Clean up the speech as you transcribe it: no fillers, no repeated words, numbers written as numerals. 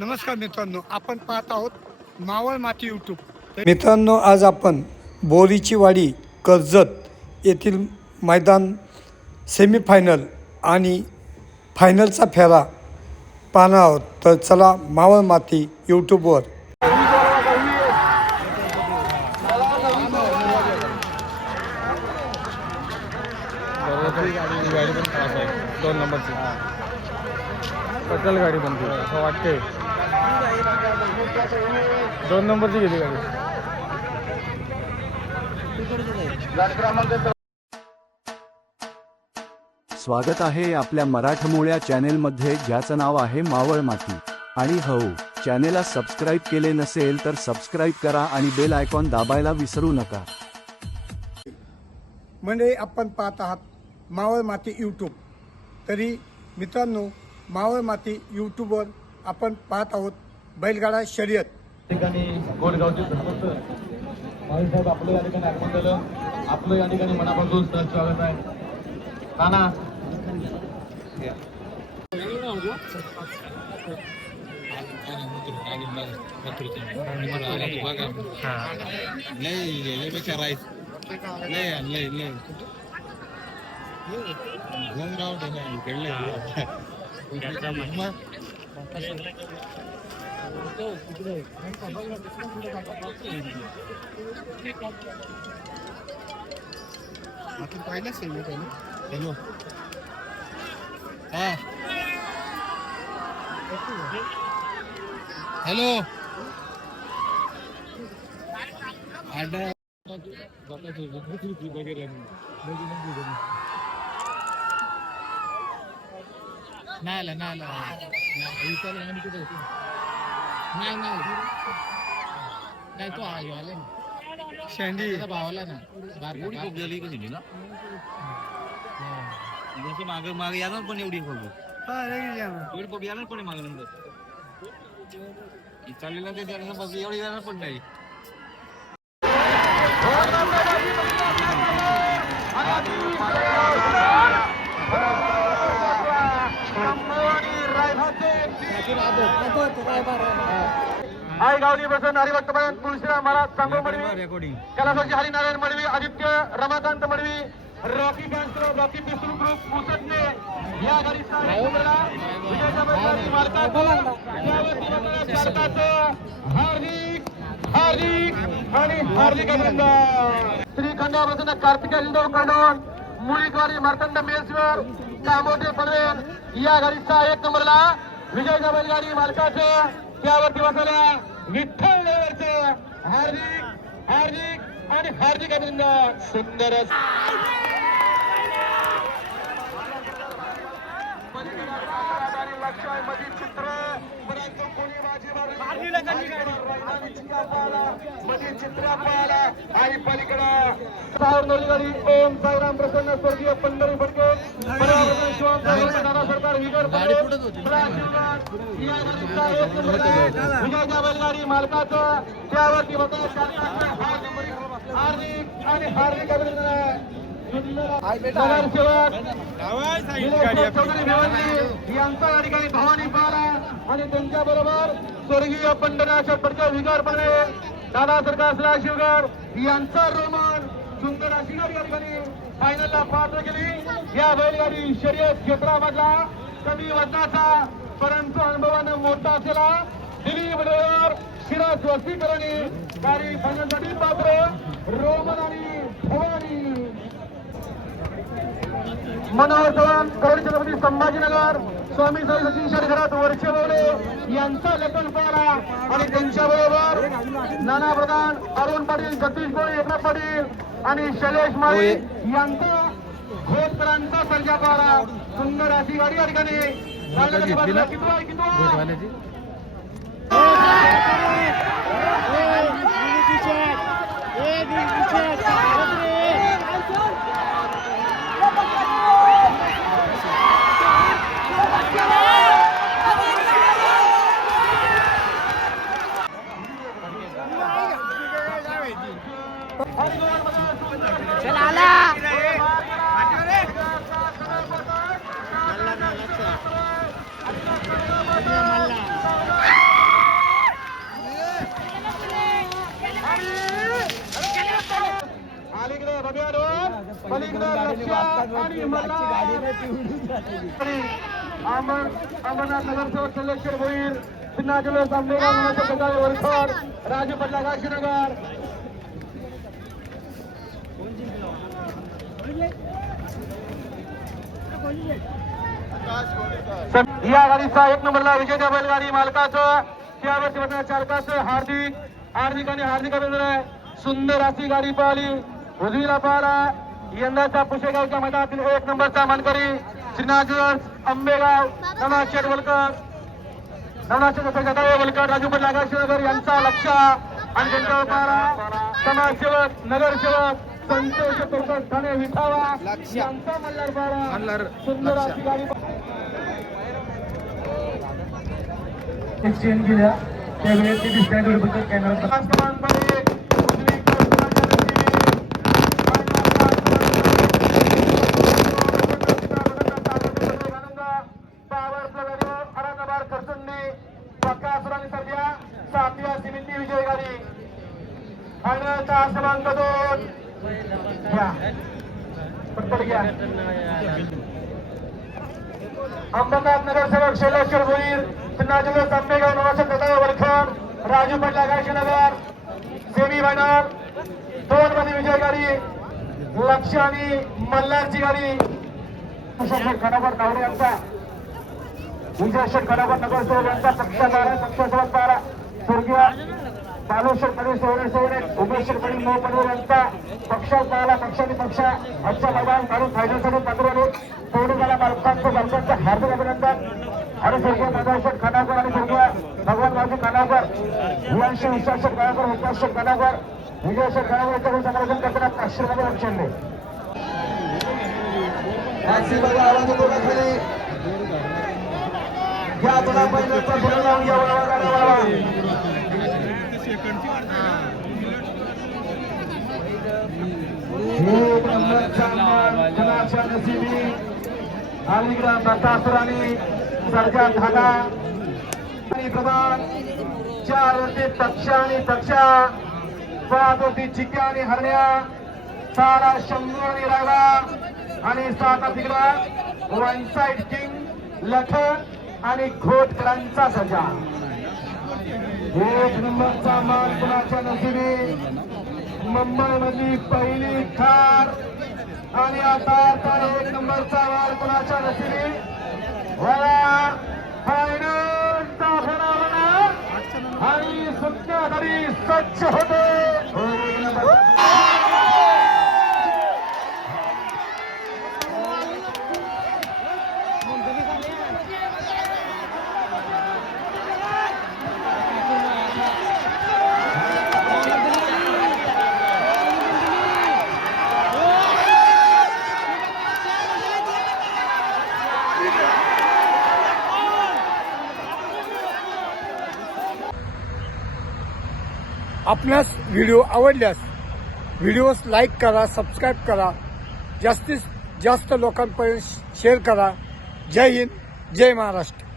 नमस्कार मित्रांनो, आपण पाहत आहोत मावळ माती यूट्यूब। मित्रांनो, आज आपण बोरीची वाडी कर्जत येथील मैदान सेमीफायनल आणि फायनलचा फेरा पाहणार आहोत। तर चला मावळ माती यूट्यूबवर गाडी पण खास आहे 2 नंबरची पटल गाडी बनते असं वाटते 2 नंबरची गेली गाडी। स्वागत आहे आपल्या मराठमोळ्या चॅनेलमध्ये, ज्याचं नाव आहे मावळ माती। आणि हो, चॅनेलला सबस्क्राईब केले नसेल तर सबस्क्राईब करा आणि बेल आयकॉन दाबायला विसरू नका। म्हणजे आपण पाहत आहात मावळ माती यूट्यूब। तरी मित्रांनो, मावळ माती यूट्यूबवर आपण पाहत आहोत बैलगाडा शर्यत। ठिकाणी गोडगावचे सरपंच साहेब आपलं या ठिकाणी आगमन झालं। आपलं या ठिकाणी मनापासून स्वागत आहे। नाना आपण पाहिलं सेमी हॅलो हॅलो नाही तो आले ना शेंडी भावला ना एवढी खूप झाली कधी ना जशी मागे मागे यानं पण एवढी खोल एवढी खूप यानं पण मागे नंतर चाललेला ते त्याला बघ एवढी यानं पण नाही आई गावली बसून हरिभक्त तुळशीराम महाराज सांगो मडवी कैलासवासी Harinarayan Madvi Aditya Ramakant Madvi Rocky cancer Rocky पिस्तूल ग्रुप पुसटने या गाडीचा हार्दिक हार्दिक आणि हार्दिक अभिनंदन। श्रीखंडापासून कार्तिका हिंदू कडून मुळीकवाडी मार्तंड मेसवर कामोठे पनवेल या गाडीचा 1 नंबरला विजयच्या बैलगाडी मालकाचं त्यावरती बसवल्या विठ्ठल देवरचं हार्दिक हार्दिक आणि हार्दिक अभिनंदन। सुंदर चित्र परंतु कोणी माझी चित्र पाहिला आई पलीकडं गाडी ओम साईराम प्रसन्न स्वर्गीय पंढरी फडके दादा सरकार विजय विजयच्या बैलगाडी मालकाचं त्यावरती हार्दिक आणि हार्दिक अभिनंदन। यांचा या ठिकाणी भवानी पाला आणि त्यांच्या बरोबर स्वर्गीय पंढरनाथ फडके विगर पनवेल दादा सरकार शिवगर यांचा रोमन सुंदर अशी गाडी या ठिकाणी फायनलला पात्र केली। या बैलगाडी शर्यत क्षेत्रामधला कमी वजनाचा परंतु अनुभवानं मोठा असलेला दिलीप ड्रायव्हर शिरा स्वस्तीकरणी गाडी फायनलसाठी पात्र रोमन आणि भवानी। मनोहर चव्हाण करोड छत्रपती संभाजीनगर स्वामी साई सचिन घरात वर्षे बोले यांचा लेखन पाहिला आणि त्यांच्याबरोबर नाना प्रधान अरुण पाटील सतीश गोळे एकनाथ पाटील आणि शैलेश माळी यांचा घोटकरांचा सर्जा पाहिला। सुंदर अशी गाडी या ठिकाणी आणि अमरनाथ नगरसेवक सल्लेश्वर भोईर सिन्नाजलो आंबेगाव वरखड राजू पडला काशीनगर या गाडीचा 1 नंबरला विजेत्या बैलगाडी मालकाचं त्यावर चालकाचं हार्दिक अभिनंदन आहे. सुंदर अशी गाडी पाहिली उजवीला पाहिला यंदाचा पुशेगावच्या मैदानातील 1 नंबरचा मानकरी श्रीनाथ आंबेगाव नवाशेठ वलकर राजू पडला काशीनगर यांचा लक्ष आणि त्यांच्यावर पाहिला समाजसेवक नगरसेवक संतोष तुर्कस ठाणे विठावा यांचा मल्हार सुंदर अशी गाडी एक्सचेंज केल्या त्यावेळेस ती डिस्टॅन्स बद्दल कॅमेरा सातव्या सिमेंटी विजय गाडी फायनलचा क्रमांक 2 घ्या अंबरनाथ नगरसेवक शैलेश्वर भोईर सिन्नाजलो आंबेगाव नवाशेठ वरखड राजू पडला काशीनगर सेमी फायनल 2 मध्ये विजय गाडी लक्ष आणि मल्हारची गाडी खडागड नावडे यांचा विजय खडागड नगरसेवक यांचा पक्षासोबत पारा स्वर्गीय बालूशेठ मध्ये सोने उमेश कडे नऊ पनवेल यांचा पक्षात पाहिला पक्षाने पक्ष आजच्या मैदान काढून फायनलसाठी पात्र होते सोडून मालकांचं हार्दिक अभिनंदन आणि स्वर्गीय बालूशेठ खडागड आणि स्वर्गीय भगवान राजू खडागड युवांशी विश्वासशेठ खडागड विकासशेठ खडागड विजयशेठ खडागड यांच्याकडून समर्थन करताना काशीमध्ये लक्षणले घ्या तुला पहिल्याचा पुढे लावून घ्या एक नंबरचा मान कुणाच्या नशिबी अलीग्राम दत्तासुरानी सरकार धागा आणि प्रधान 4 वरती पक्ष आणि पक्षा 5 वरती चिक्या आणि हरण्या 6 शंभू आणि रागा आणि 7 तिकडा वन साइड किंग लखन आणि घोटकरांचा सजा. 1 नंबरचा मान कुणाच्या नशिबी मुंबई मधली पहिली कार आणि आता 1 नंबरचा मान कुणाच्या नशिबी फायनलचा होणार आणि सुट्ट्या तरी स्वच्छ होते. आपणास व्हिडिओ आवडल्यास व्हिडिओस लाईक करा, सबस्क्राईब करा, जास्तीत जास्त लोकांपर्यंत शेअर करा. जय हिंद, जय महाराष्ट्र.